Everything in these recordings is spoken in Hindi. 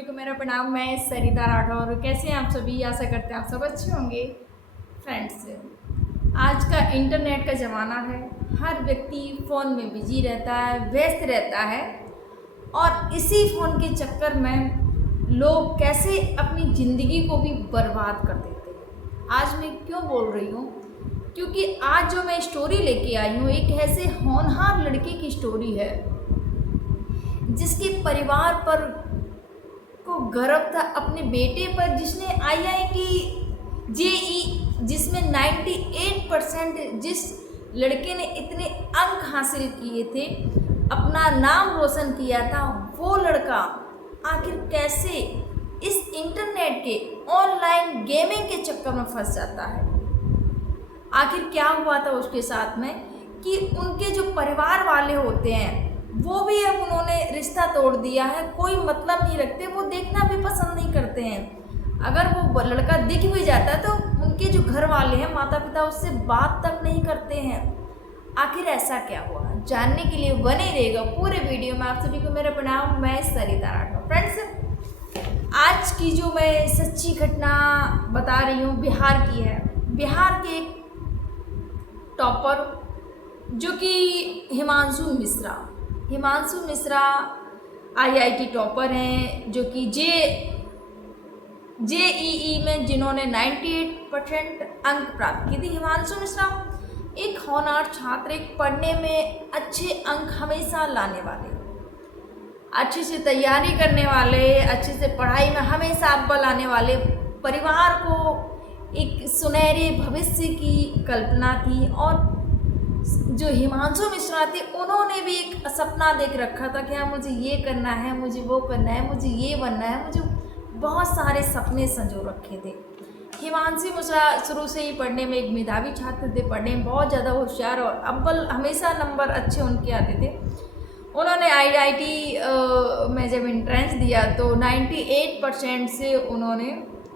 सभी को मेरा प्रणाम। मैं सरिता राठौर। कैसे हैं आप सभी? आशा करते हैं आप सब अच्छे होंगे। फ्रेंड्स, आज का इंटरनेट का ज़माना है। हर व्यक्ति फ़ोन में बिजी रहता है, व्यस्त रहता है और इसी फ़ोन के चक्कर में लोग कैसे अपनी ज़िंदगी को भी बर्बाद कर देते हैं। आज मैं क्यों बोल रही हूँ? क्योंकि आज जो मैं स्टोरी लेके आई हूँ एक ऐसे होनहार लड़के की स्टोरी है जिसके परिवार पर को गर्व था अपने बेटे पर, जिसने IIT JEE जिसमें 98% जिस लड़के ने इतने अंक हासिल किए थे, अपना नाम रोशन किया था, वो लड़का आखिर कैसे इस इंटरनेट के ऑनलाइन गेमिंग के चक्कर में फंस जाता है। आखिर क्या हुआ था उसके साथ में कि उनके जो परिवार वाले होते हैं वो भी अब उन्होंने रिश्ता तोड़ दिया है, कोई मतलब नहीं रखते, वो देखना भी पसंद नहीं करते हैं। अगर वो लड़का दिख भी जाता है तो उनके जो घर वाले हैं, माता पिता, उससे बात तक नहीं करते हैं। आखिर ऐसा क्या हुआ, जानने के लिए बने रहेगा पूरे वीडियो में। आप सभी को मेरा प्रणाम। मैं सरिता राठौर। फ्रेंड्स, आज की जो मैं सच्ची घटना बता रही हूँ बिहार की है। बिहार के एक टॉपर जो कि हिमांशु मिश्रा IIT टॉपर हैं, जो कि JEE में जिन्होंने 98% अंक प्राप्त किए थे। हिमांशु मिश्रा एक होनहार छात्र, एक पढ़ने में अच्छे अंक हमेशा लाने वाले, अच्छे से तैयारी करने वाले, अच्छे से पढ़ाई में हमेशा अव्वल आने वाले, परिवार को एक सुनहरे भविष्य की कल्पना थी। और जो हिमांशु मिश्रा थे उन्होंने भी एक सपना देख रखा था कि हाँ, मुझे ये करना है, मुझे वो करना है, मुझे ये बनना है, मुझे बहुत सारे सपने संजो रखे थे। हिमांशु मिश्रा शुरू से ही पढ़ने में एक मेधावी छात्र थे, पढ़ने में बहुत ज़्यादा होशियार और अव्वल हमेशा नंबर अच्छे उनके आते थे। उन्होंने IIT में जब एंट्रेंस दिया तो 98% से उन्होंने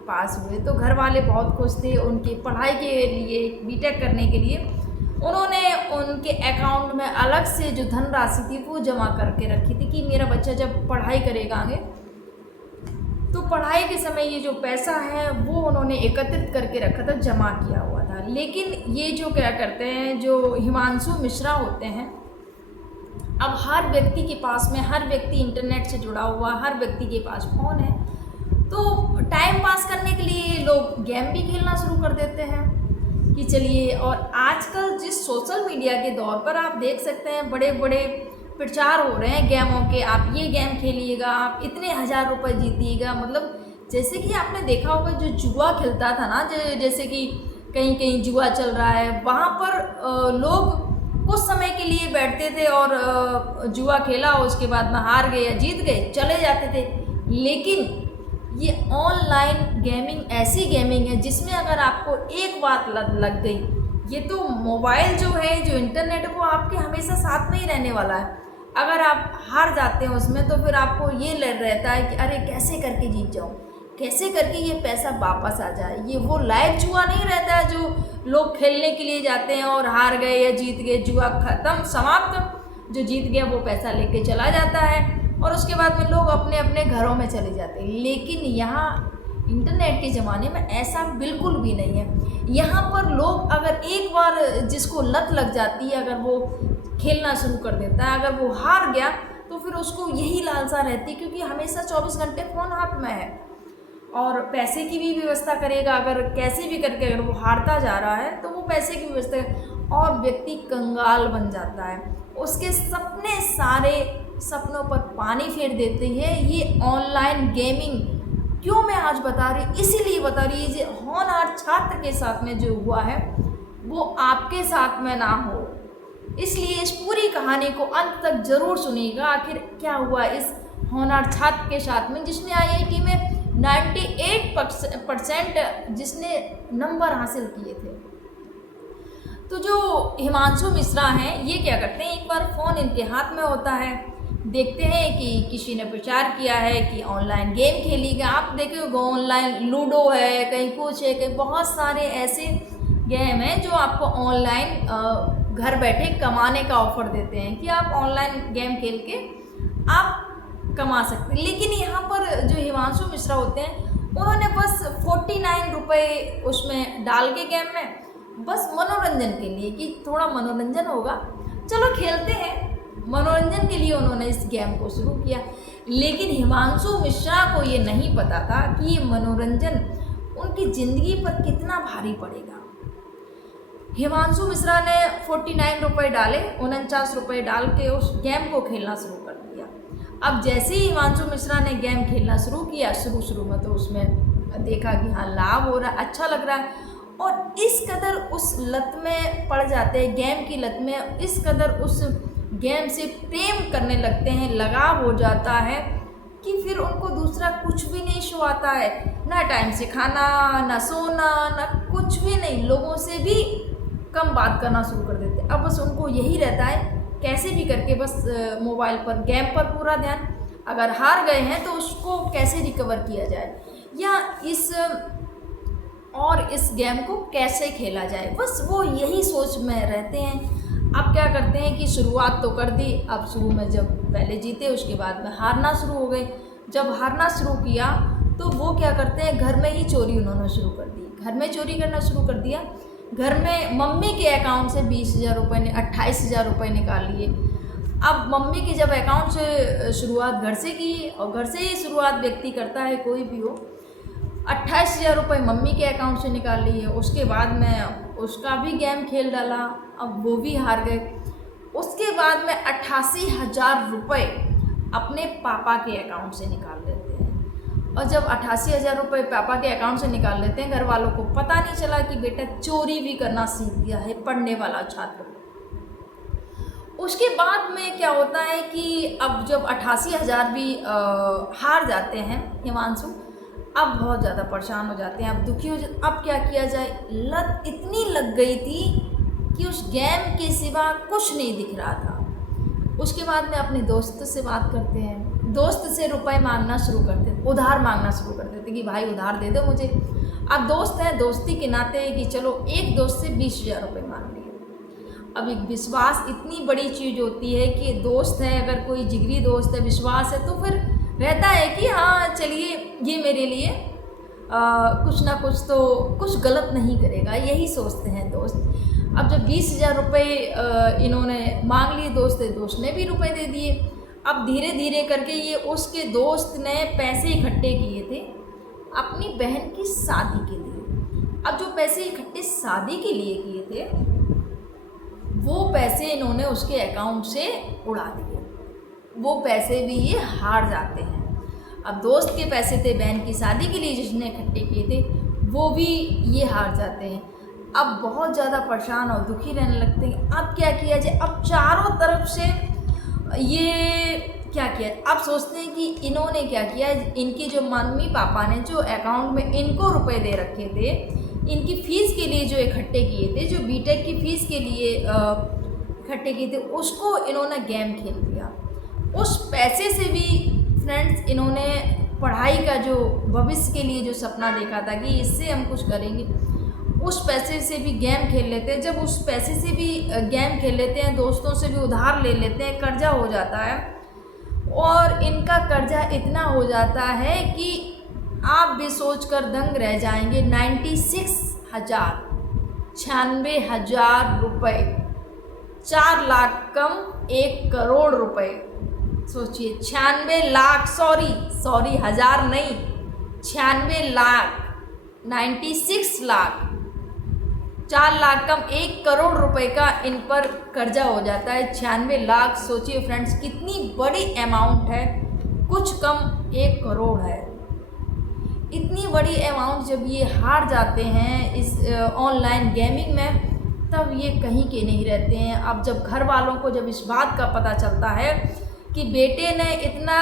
पास हुए, तो घर वाले बहुत खुश थे। उनकी पढ़ाई के लिए, BTech करने के लिए उन्होंने उनके अकाउंट में अलग से जो धनराशि थी वो जमा करके रखी थी कि मेरा बच्चा जब पढ़ाई करेगा आगे तो पढ़ाई के समय ये जो पैसा है वो उन्होंने एकत्रित करके रखा था, जमा किया हुआ था। लेकिन ये जो क्या करते हैं, जो हिमांशु मिश्रा होते हैं, अब हर व्यक्ति के पास में, हर व्यक्ति इंटरनेट से जुड़ा हुआ, हर व्यक्ति के पास फ़ोन है, तो टाइम पास करने के लिए लोग गेम भी खेलना शुरू कर देते हैं कि चलिए। और आजकल जिस सोशल मीडिया के दौर पर आप देख सकते हैं बड़े बड़े प्रचार हो रहे हैं गेमों के, आप ये गेम खेलिएगा, आप इतने 1000 रुपये जीतिएगा। मतलब जैसे कि आपने देखा होगा जो जुआ खेलता था ना, जैसे कि कहीं कहीं जुआ चल रहा है, वहाँ पर लोग कुछ समय के लिए बैठते थे और जुआ खेला, उसके बाद में हार गए या जीत गए, चले जाते थे। लेकिन ये ऑनलाइन गेमिंग ऐसी गेमिंग है जिसमें अगर आपको एक बार लग गई, ये तो मोबाइल जो है, जो इंटरनेट है, वो आपके हमेशा साथ में ही रहने वाला है। अगर आप हार जाते हैं उसमें तो फिर आपको ये रहता है कि अरे कैसे करके जीत जाऊँ, कैसे करके ये पैसा वापस आ जाए। ये वो लाइव जुआ नहीं रहता है जो लोग खेलने के लिए जाते हैं और हार गए या जीत गए, जुआ खत्म, समाप्त, जो जीत गया वो पैसा लेके चला जाता है और उसके बाद में लोग अपने अपने घरों में चले जाते हैं। लेकिन यहाँ इंटरनेट के ज़माने में ऐसा बिल्कुल भी नहीं है। यहाँ पर लोग अगर एक बार जिसको लत लग जाती है, अगर वो खेलना शुरू कर देता है, अगर वो हार गया तो फिर उसको यही लालसा रहती है, क्योंकि हमेशा 24 घंटे फ़ोन हाथ में है और पैसे की भी व्यवस्था करेगा। अगर कैसे भी करके अगर वो हारता जा रहा है तो वो पैसे की व्यवस्था, और व्यक्ति कंगाल बन जाता है। उसके सपने, सारे सपनों पर पानी फेर देते हैं ये ऑनलाइन गेमिंग। क्यों मैं आज बता रही, इसीलिए बता रही, ये होनहार छात्र के साथ में जो हुआ है वो आपके साथ में ना हो, इसलिए इस पूरी कहानी को अंत तक ज़रूर सुनिएगा। आखिर क्या हुआ इस होनहार छात्र के साथ में जिसने IIT में 98% जिसने नंबर हासिल किए थे। तो जो हिमांशु मिश्रा हैं ये क्या करते हैं, एक बार फ़ोन इनके हाथ में होता है, देखते हैं कि किसी ने प्रचार किया है कि ऑनलाइन गेम खेलिएगा। आप देखिएगा ऑनलाइन लूडो है, कहीं कुछ है, कहीं बहुत सारे ऐसे गेम हैं जो आपको ऑनलाइन घर बैठे कमाने का ऑफ़र देते हैं कि आप ऑनलाइन गेम खेल के आप कमा सकते हैं। लेकिन यहाँ पर जो मिश्रा होते हैं, उन्होंने बस 49 रुपये उसमें डाल के गेम में, बस मनोरंजन के लिए कि थोड़ा मनोरंजन होगा, चलो खेलते हैं, मनोरंजन के लिए उन्होंने इस गेम को शुरू किया। लेकिन हिमांशु मिश्रा को ये नहीं पता था कि ये मनोरंजन उनकी ज़िंदगी पर कितना भारी पड़ेगा। हिमांशु मिश्रा ने 49 रुपये डाले, 49 रुपये डाल के उस गेम को खेलना शुरू कर दिया। अब जैसे ही हिमांशु मिश्रा ने गेम खेलना शुरू किया, शुरू में तो उसमें देखा कि हाँ लाभ हो रहा है, अच्छा लग रहा है, और इस कदर उस लत में पड़ जाते हैं, गेम की लत में, इस कदर उस गेम से प्रेम करने लगते हैं, लगाव हो जाता है कि फिर उनको दूसरा कुछ भी नहीं छुआता है, ना टाइम से खाना, ना सोना, ना कुछ भी नहीं, लोगों से भी कम बात करना शुरू कर देते हैं। अब बस उनको यही रहता है कैसे भी करके बस मोबाइल पर, गेम पर पूरा ध्यान, अगर हार गए हैं तो उसको कैसे रिकवर किया जाए या इस गेम को कैसे खेला जाए, बस वो यही सोच में रहते हैं। अब क्या करते हैं कि शुरुआत तो कर दी, अब शुरू में जब पहले जीते उसके बाद में हारना शुरू हो गए। जब हारना शुरू किया तो वो क्या करते हैं, घर में ही चोरी उन्होंने शुरू कर दी, घर में चोरी करना शुरू कर दिया। घर में मम्मी के अकाउंट से 20,000 रुपये ने 28,000 रुपये निकाल लिए। अब मम्मी के जब अकाउंट से शुरुआत घर से की, और घर से ही शुरुआत व्यक्ति करता है कोई भी हो, 28,000 रुपये मम्मी के अकाउंट से निकाल लिए। उसके बाद में उसका भी गेम खेल डाला, अब वो भी हार गए। उसके बाद में 88,000 रुपये अपने पापा के अकाउंट से निकाल लेते हैं, और जब 88,000 रुपये पापा के अकाउंट से निकाल लेते हैं, घर वालों को पता नहीं चला कि बेटा चोरी भी करना सीख गया है, पढ़ने वाला छात्र। उसके बाद में क्या होता है कि अब जब 88,000 भी हार जाते हैं हिमांशु, अब बहुत ज़्यादा परेशान हो जाते हैं, अब दुखी हो जाते। अब क्या किया जाए, लत इतनी लग गई थी कि उस गेम के सिवा कुछ नहीं दिख रहा था। उसके बाद में अपने दोस्त से बात करते हैं, दोस्त से रुपए मांगना शुरू करते, उधार मांगना शुरू कर देते कि भाई उधार दे दो मुझे। अब दोस्त हैं, दोस्ती के नाते कि चलो एक दोस्त से 20,000 रुपये मांग लिए। अब एक विश्वास इतनी बड़ी चीज़ होती है कि दोस्त है, अगर कोई जिगरी दोस्त है, विश्वास है, तो फिर रहता है कि हाँ चलिए ये मेरे लिए कुछ ना कुछ तो कुछ गलत नहीं करेगा, यही सोचते हैं दोस्त। अब जब 20,000 रुपये इन्होंने मांग लिए, दोस्त ने भी रुपए दे दिए। अब धीरे धीरे करके ये उसके दोस्त ने पैसे इकट्ठे किए थे अपनी बहन की शादी के लिए। अब जो पैसे इकट्ठे शादी के लिए किए थे, वो पैसे इन्होंने उसके अकाउंट से उड़ा दिए, वो पैसे भी ये हार जाते हैं। अब दोस्त के पैसे थे बहन की शादी के लिए जिसने इकट्ठे किए थे, वो भी ये हार जाते हैं। अब बहुत ज़्यादा परेशान और दुखी रहने लगते हैं। अब क्या किया जाए, अब चारों तरफ से ये क्या किया, अब सोचते हैं कि इन्होंने क्या किया, इनके जो मम्मी पापा ने जो अकाउंट में इनको रुपए दे रखे थे, इनकी फ़ीस के लिए जो इकट्ठे किए थे, जो बीटेक की फ़ीस के लिए इकट्ठे किए थे, उसको इन्होंने गेम खेल दिया। उस पैसे से भी फ्रेंड्स इन्होंने पढ़ाई का जो भविष्य के लिए जो सपना देखा था कि इससे हम कुछ करेंगे, उस पैसे से भी गेम खेल लेते हैं। जब उस पैसे से भी गेम खेल लेते हैं, दोस्तों से भी उधार ले लेते हैं, कर्जा हो जाता है, और इनका कर्जा इतना हो जाता है कि आप भी सोचकर दंग रह जाएंगे। 96,000 रुपये, 4 लाख कम 1 करोड़ रुपए। सोचिए 96 लाख, सॉरी हज़ार नहीं, 96 लाख, 96 लाख, 4 लाख कम 1 करोड़ रुपए का इन पर कर्जा हो जाता है। 96 लाख, सोचिए फ्रेंड्स कितनी बड़ी अमाउंट है, कुछ कम 1 करोड़ है। इतनी बड़ी अमाउंट जब ये हार जाते हैं इस ऑनलाइन गेमिंग में, तब ये कहीं के नहीं रहते हैं। अब जब घर वालों को जब इस बात का पता चलता है कि बेटे ने इतना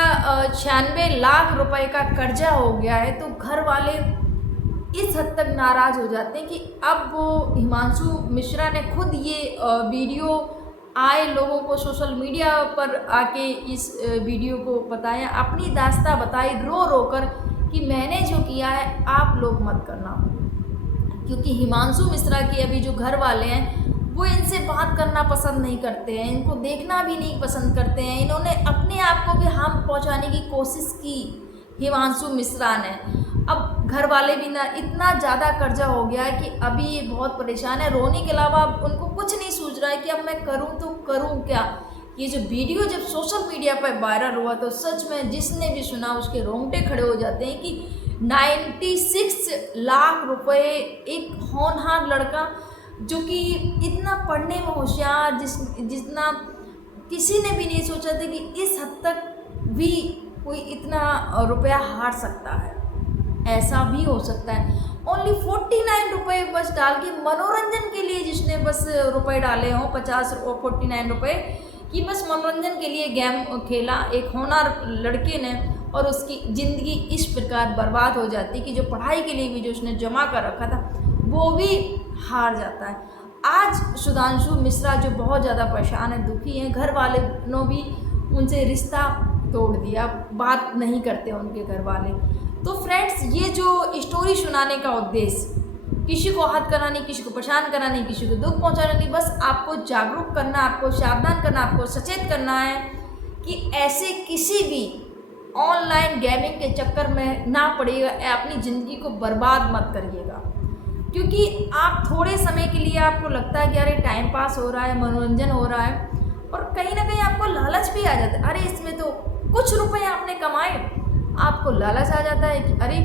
96 लाख रुपए का कर्जा हो गया है, तो घर वाले इस हद तक नाराज़ हो जाते हैं कि अब वो हिमांशु मिश्रा ने खुद ये वीडियो आए लोगों को सोशल मीडिया पर आके इस वीडियो को बताया, अपनी दास्तां बताई रो रो कर कि मैंने जो किया है आप लोग मत करना। क्योंकि हिमांशु मिश्रा के अभी जो घर वाले हैं वो इनसे बात करना पसंद नहीं करते हैं, इनको देखना भी नहीं पसंद करते हैं। इन्होंने अपने आप को भी हार्म पहुंचाने की कोशिश की। हिमांशु मिश्रा ने। अब घर वाले भी ना इतना ज़्यादा कर्जा हो गया है कि अभी ये बहुत परेशान है, रोने के अलावा अब उनको कुछ नहीं सूझ रहा है कि अब मैं करूँ तो करूँ क्या। ये जो वीडियो जब सोशल मीडिया पर वायरल हुआ तो सच में जिसने भी सुना उसके रोंगटे खड़े हो जाते हैं कि 96 लाख रुपए एक होनहार लड़का जो कि इतना पढ़ने में होशियार, जितना किसी ने भी नहीं सोचा था कि इस हद तक भी कोई इतना रुपया हार सकता है, ऐसा भी हो सकता है। ओनली 49 रुपये बस डाल के मनोरंजन के लिए, जिसने बस रुपए डाले हों 50 और 49 रुपये कि बस मनोरंजन के लिए गेम खेला एक होनहार लड़के ने, और उसकी ज़िंदगी इस प्रकार बर्बाद हो जाती कि जो पढ़ाई के लिए भी जो उसने जमा कर रखा था वो भी हार जाता है। आज सुधांशु मिश्रा जो बहुत ज़्यादा परेशान है, दुखी हैं, घर वाले ने भी उनसे रिश्ता तोड़ दिया, बात नहीं करते उनके घर वाले। तो फ्रेंड्स, ये जो स्टोरी सुनाने का उद्देश्य किसी को आहत करना नहीं, किसी को परेशान करना नहीं, किसी को दुख पहुंचाना नहीं, बस आपको जागरूक करना, आपको सावधान करना, आपको सचेत करना है कि ऐसे किसी भी ऑनलाइन गेमिंग के चक्कर में ना पड़िएगा, अपनी ज़िंदगी को बर्बाद मत करिएगा। क्योंकि आप थोड़े समय के लिए आपको लगता है कि अरे टाइम पास हो रहा है, मनोरंजन हो रहा है, और कहीं ना कहीं आपको लालच भी आ जाता है, अरे इसमें तो कुछ रुपए आपने कमाए, आपको लालच आ जाता है कि अरे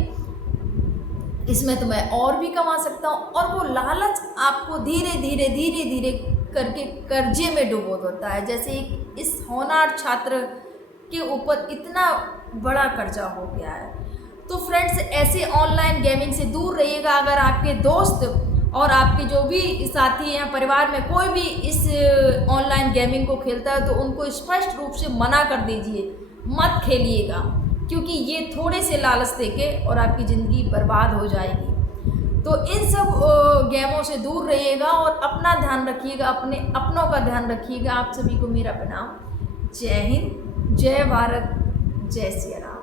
इसमें तो मैं और भी कमा सकता हूँ, और वो लालच आपको धीरे धीरे धीरे धीरे करके कर्जे में डुबो देता है। जैसे इस होनहार छात्र के ऊपर इतना बड़ा कर्जा हो गया है। तो फ्रेंड्स, ऐसे ऑनलाइन गेमिंग से दूर रहिएगा। अगर आपके दोस्त और आपके जो भी साथी हैं, परिवार में कोई भी इस ऑनलाइन गेमिंग को खेलता है तो उनको स्पष्ट रूप से मना कर दीजिए, मत खेलिएगा, क्योंकि ये थोड़े से लालच देके और आपकी ज़िंदगी बर्बाद हो जाएगी। तो इन सब गेमों से दूर रहिएगा और अपना ध्यान रखिएगा, अपने अपनों का ध्यान रखिएगा। आप सभी को मेरा प्रणाम। जय हिंद, जय भारत, जय सिया राम।